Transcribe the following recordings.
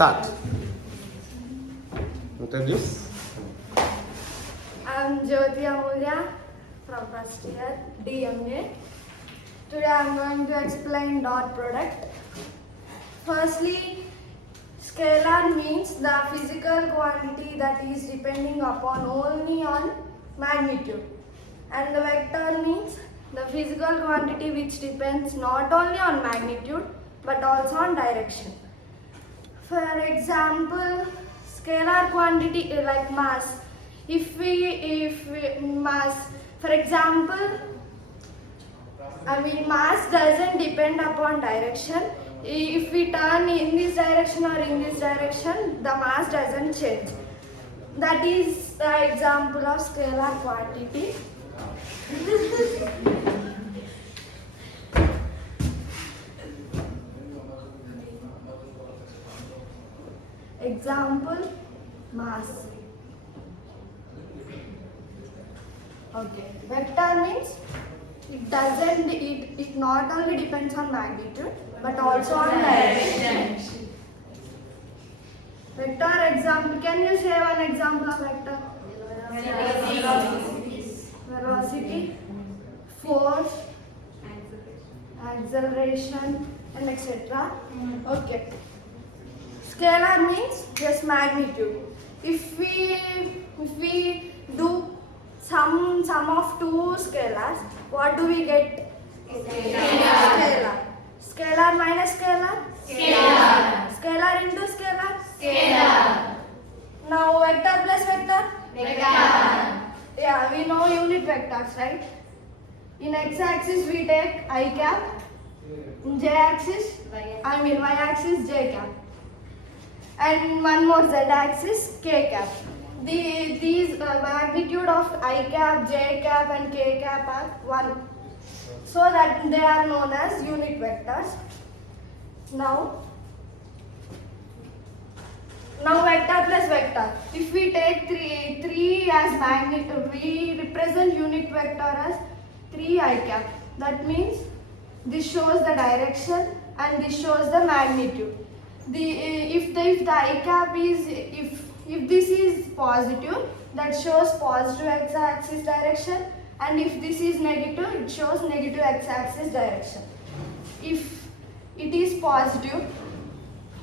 start. Introduce. I'm JYOTHI AMULYA from first year DMA. Today I'm going to explain dot product. Firstly, scalar means the physical quantity that is depending upon only on magnitude, and the vector means the physical quantity which depends not only on magnitude but also on direction. For example, scalar quantity like mass. If we mass, for example, mass doesn't depend upon direction. If we turn in this direction or in this direction, the mass doesn't change. That is the example of scalar quantity. Example, mass. Okay. Vector means it not only depends on magnitude but also on direction. Vector example, can you say one example of vector? Velocity, force, acceleration, and etc. Okay. Scalar means just magnitude. If we do sum of two scalars, what do we get? Scalar. Scalar minus scalar? Scalar. Scalar into scalar? Scalar. Now vector plus vector? Vector. Yeah, we know unit vectors, right? In x-axis we take I cap. In y-axis, y-axis j cap. And one more z-axis k cap. These magnitude of I cap, j cap and k cap are 1. So that they are known as unit vectors. Now vector plus vector. If we take 3 as magnitude, we represent unit vector as 3 I cap. That means this shows the direction and this shows the magnitude. If the I cap is if this is positive, that shows positive x-axis direction, and if this is negative, it shows negative x-axis direction. If it is positive,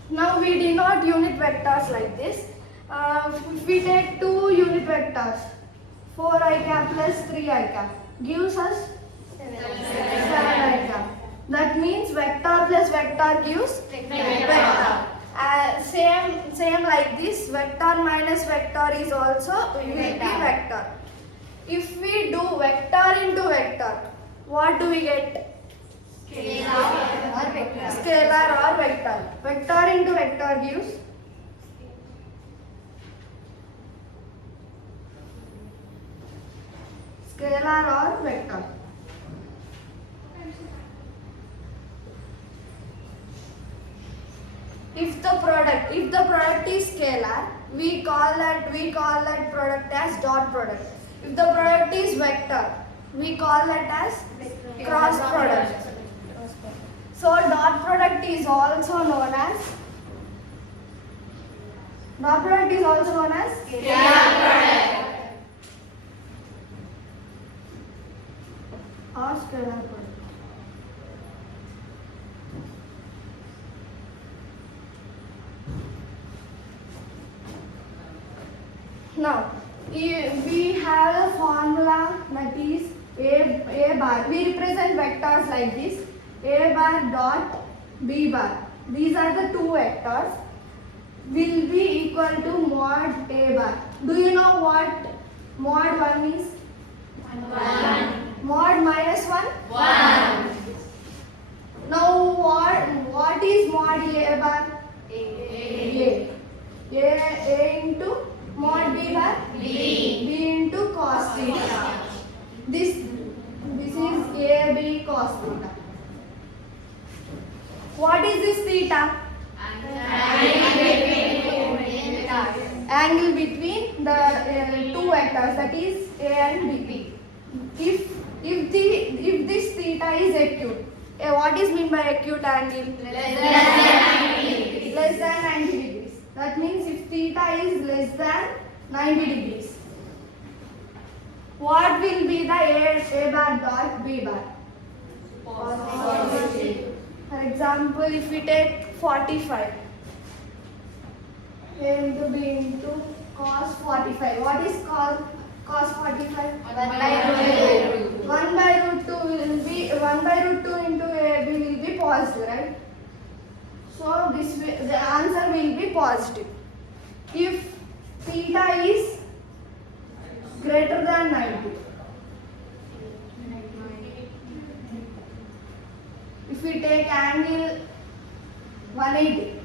now we denote unit vectors like this. If we take 2 unit vectors, 4 I cap plus 3 I cap gives us 7 I cap. That means vector plus vector gives vector. Same like this, vector minus vector is also will be vector. If we do vector into vector, what do we get? Scalar or vector. Vector into vector gives scalar or vector. If the product is scalar, we call that product as dot product. If the product is vector, we call that as cross product. So dot product is also known as Scalar product. or scalar product. Now, we have a formula that is A bar. We represent vectors like this. A bar dot B bar. These are the two vectors. Will be equal to mod A bar. Do you know what mod 1 is? 1. Mod minus 1? 1. Now what is mod A bar? A. A into mod B bar? B into cos theta. This is AB cos theta. What is this theta? Angle between the two vectors, that is A and B. If this theta is acute, what is meant by acute angle? Less than 90 degrees. Less than 90 degrees. That means if theta is less than 90 degrees. What will be the A bar dot B bar? Positive. For example, if we take 45, A into B into cos 45. What is cos 45? 1 by root 2. 1 by root 2 will be 1 by root 2 into AB will be positive, right? So the answer will be positive. If theta is greater than 90. If we take angle 180.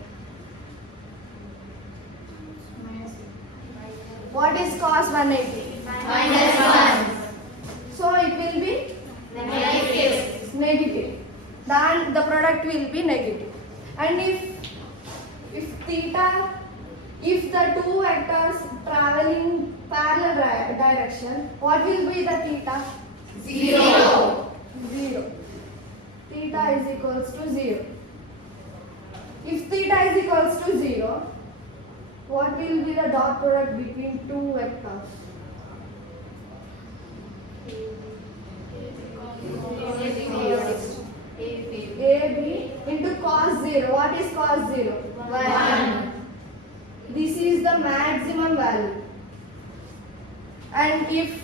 What is cos 180? Minus 1. So it will be Negative. negative. Then the product will be negative. And if theta, if the two vectors traveling parallel direction, what will be the theta? 0. 0. Theta is equals to 0. If theta is equals to 0, what will be the dot product between two vectors? AB into cos 0. What is cos 0? 1. This is the maximum value. And if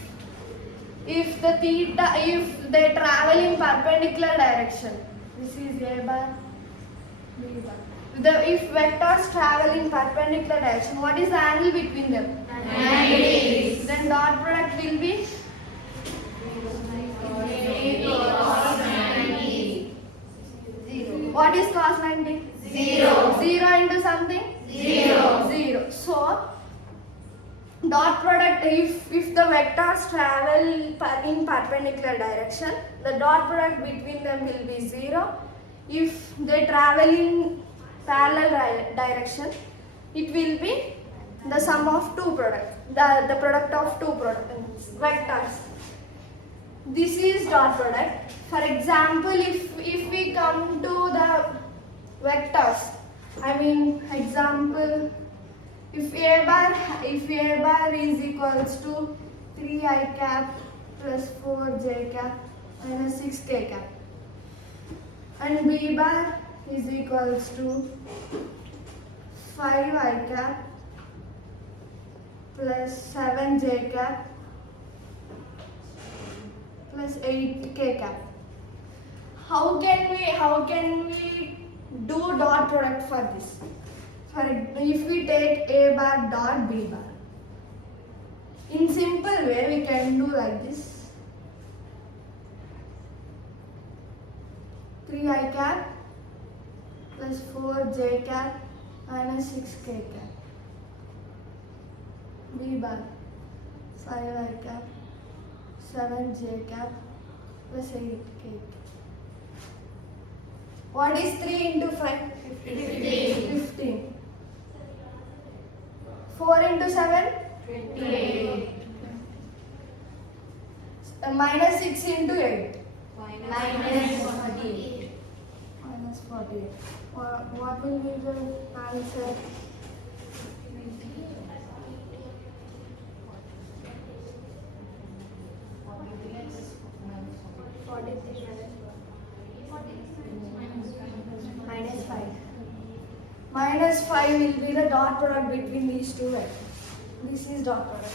the theta, if they travel in perpendicular direction, this is A bar, B bar. If vectors travel in perpendicular direction, what is the angle between them? 90 degrees. Then dot product will be what is cos 90? 0. 0 into something? 0. 0. So dot product, if the vectors travel in perpendicular direction, the dot product between them will be 0. If they travel in parallel direction, it will be the sum of two products, the product of two vectors. This is dot product. For example, if we come to the vectors, I mean example, if A bar is equals to 3i cap plus 4j cap minus 6k cap, and B bar is equals to 5i cap plus 7j cap plus 8k cap. How can we do dot product for this? If we take A bar dot B bar, in simple way we can do like this: 3i cap plus 4j cap minus 6k cap. B bar 5i cap 7j cap plus 8k cap. What is 3 into 5? 15. 4 into 7? 28. Minus 6 into 8? Minus 48. Minus 48. What will be the answer? Minus 5. Minus 5 will be the dot product between these two vectors. This is dot product.